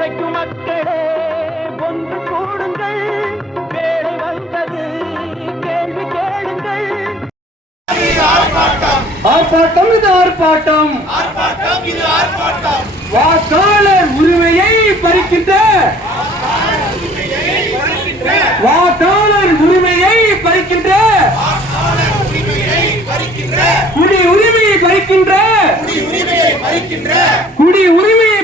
உழைக்கும் மக்களே ஒன்று கூடுங்கள். வேலை வந்தது கேள்வி கேளுங்கள். ஆர்ப்பாட்டம். இது ஆர்ப்பாட்டம். வாக்காளர் உரிமையை பறிக்கின்ற. வாக்காளர் உரிமையை பறிக்கின்ற குடி உரிமையை பறிக்கின்ற குடி உரிமையை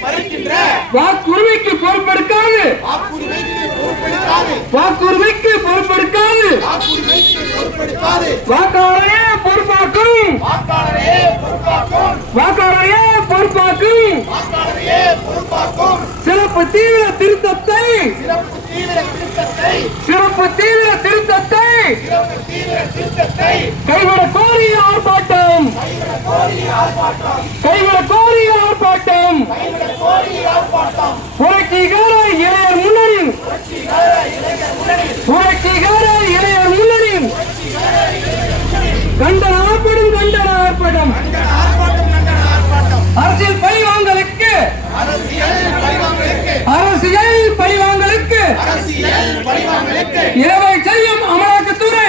பறிக்கின்ற வாக்குரிமைக்கு பொறுப்பெடுக்காது. வாக்குரிமைக்கு பொறுப்பெடுக்காது. வாக்காளரே பொறுப்பாக்கும். வாக்காளரே பொறுப்பாக்கும். சிறப்பு தீவிர திருத்தத்தை. சிறப்பு தீவிர திருத்தத்தை. கைவிட கோரிய ஆர்ப்பாட்டம். கைவிட புரட்சிகார இளையர் முன்னரின் புரட்சிகார இளையர் முன்னரின் கண்டன ஆர்ப்பாட்டம் கண்டன ஆர்ப்பாட்டம். அரசியல் பழிவாங்கலுக்கு அரசியல் பழிவாங்கலுக்கு ஏவை செய்யும் அமலாக்கத்துறை.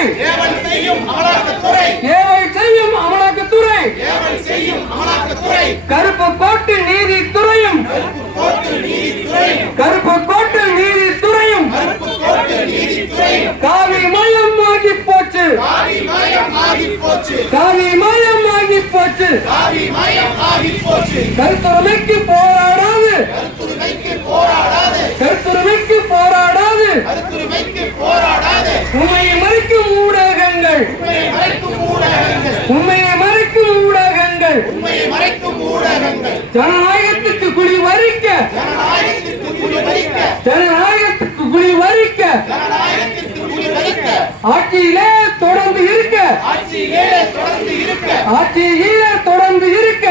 ஏவை செய்யும் அமலாக்கத்துறை. கருப்பு போட்டு நீதித்துறையும் கருப்பு கோட்டு நீதித்துறையும் காவி மயம் ஆகி போச்சு. காவி மயம் ஆகி போச்சு. கருத்துரிமைக்கு போராடாது ஆட்சியிலே தொடர்ந்து இருக்க. ஆட்சியிலே தொடர்ந்து இருக்க.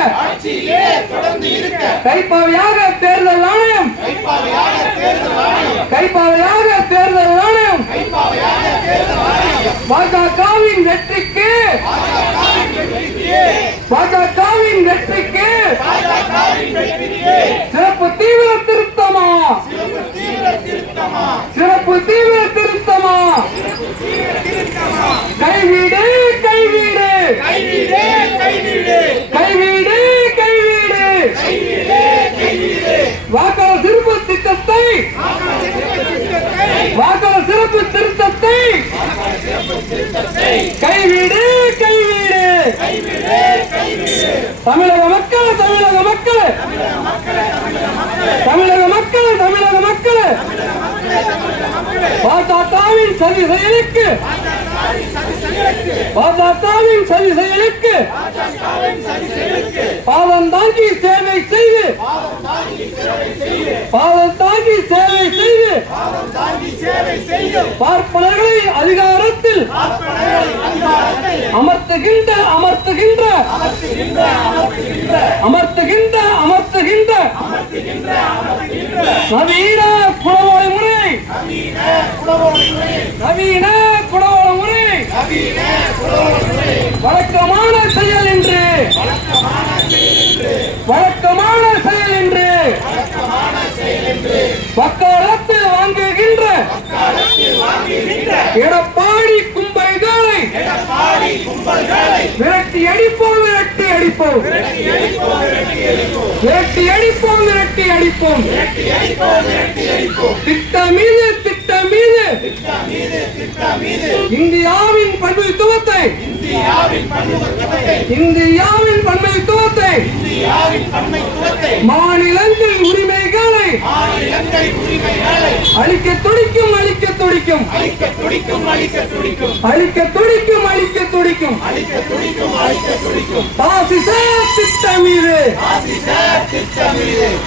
கைப்பாவையாக தேர்தல் ஆணையம். கைப்பாவையாக தேர்தல் ஆணையம். பாஜகவின் வெற்றிக்கு. பாஜகவின் வெற்றிக்கு. சிறப்பு தீவிர திருத்தமா சிறப்பு தீவிர திருத்தமா கைவீடு கைவீடு கைவீடு கைவீடு வாக்காளர் சிறப்பு திட்டத்தை வாக்காளர் சிறப்பு திருத்தத்தை கைவீடு கைவீடு தமிழக மக்கள் தமிழக மக்கள். தமிழக மக்கள் தமிழக மக்கள். பாஜகவின் சதி செயலுக்கு. பாஜகவின் சதி செயலுக்கு. பாதம் தாங்கி சேவை செய்து. பாதம் தாங்கி சேவை செய்து. பார்ப்பனர்களை அதிகாரத்தில் அமர்த்துகின்ற அமர்த்துகின்ற அமர்த்துகின்ற அமர்த்துகின்ற. நவீன குடவோலை முறை. நவீன குடவோலை முறை. வழக்கமான செயல் என்று வழக்கமான செயல் என்று வக்காலத்தில் வாங்குகின்ற. எடப்பாடி கும்பல்களை விரட்டி அடிப்போம் விரட்டி அடிப்போம். விரட்டி அடிப்போம் விரட்டி அடிப்போம். திட்டம் மீது திட்டம் மீது. இந்தியாவின் பன்மைத்துவத்தை இந்தியாவின் பன்மைத்துவத்தை மாநிலங்கள் உரிமைகளை. அழிக்க துடிக்கும் அழிக்க துடிக்கும். அழிக்க துடிக்கும் அழிக்க துடிக்கும். அழிக்க துடிக்கும் அழிக்க துடிக்கும். அழிக்க துடிக்கும் அழிக்க பாசிச திட்டம் மீது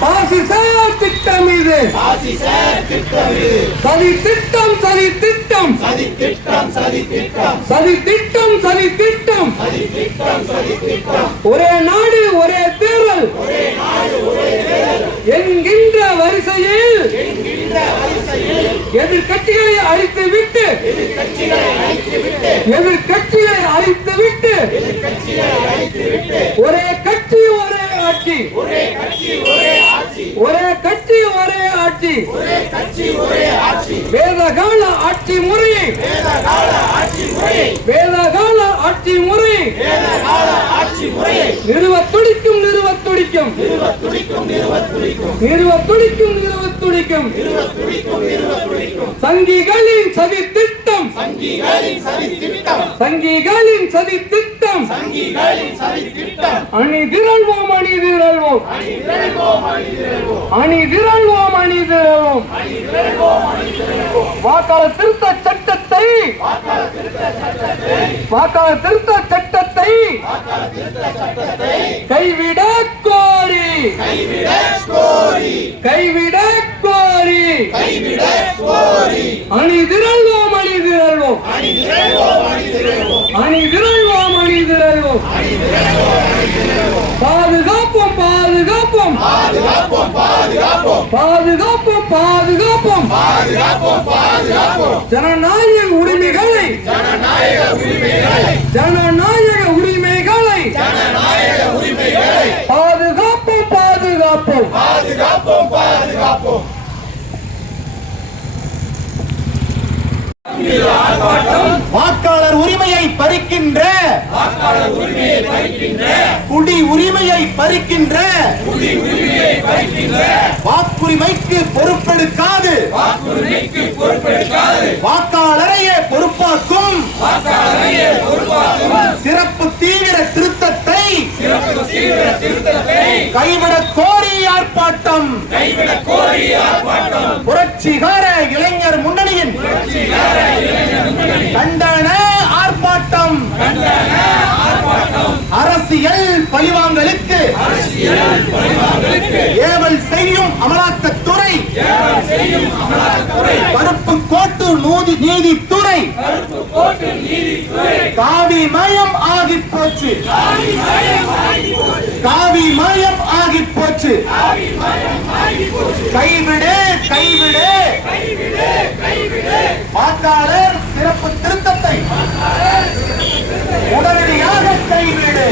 பாசிச திட்டம் மீது சதி திட்டம் சதி திட்டம். சதி திட்டம் சதி திட்டம். ஒரே நாடு ஒரே தேர்தல். என்கின்ற வரிசையில் எதிர்கட்சிகளை அழித்து விட்டு எதிர்கட்சிகளை அழித்து விட்டு ஒரே கட்சி ஒரே ஆட்சி ஒரே கட்சி ஒரே ஆட்சி வேதகால ஆட்சி முறையை வேதகால ஆட்சி முறை. நிறுவ துடிக்கும் நிறுவ துடிக்கும் நிறுவ துடிக்கும் நிறுவ துடிக்கும் சங்கிகளின் சதி திட்டம் சங்கிகளின் சதி திட்டம் அணி திரள்வோம் அணி திரள்வோம் அணி திரள்வோம் அணி திரள்வோம் வாக்காளர் திருத்த சட்டத்தை. வாக்காளர் திருத்த சட்டத்தை. கைவிட கோரி. கைவிட கோரி. அணி திரள்வோம் அணி திரள்வோம் அணி திரள்வோம் அணி திரள்வோம் பாதுகாப்போம் பாதுகாப்போம். பாதுகாப்போம் பாதுகாப்போம். ஜனநாயக உரிமைகளை ஜனநாயக உரிமைகளை வாக்காளர் உரிமையை பறிக்கின்ற குடி உரிமையை பறிக்கின்ற வாக்குரிமைக்கு பொறுப்பெடுக்காது வாக்காளரையே பொறுப்பாக்கும் சிறப்பு தீவிர திருத்தத்தை கைவிடக் கோரி ஆர்ப்பாட்டம் புரட்சிகார இளைஞர் முன்னணியின் கண்டன ஆர்ப்பாட்டம் அரசியல் பழிவாங்கலுக்கு ஏவல் செய்யும் அமலாக்கத்துறை கருப்பு கோட்டு நூதி நீதித்துறை. காவி மயம் ஆகி போச்சு. காவி மயம் ஆகி போச்சு. கைவிடு கைவிடு. வாக்காளர் சிறப்பு திருத்தத்தை. உடனடியாக கைவிடு.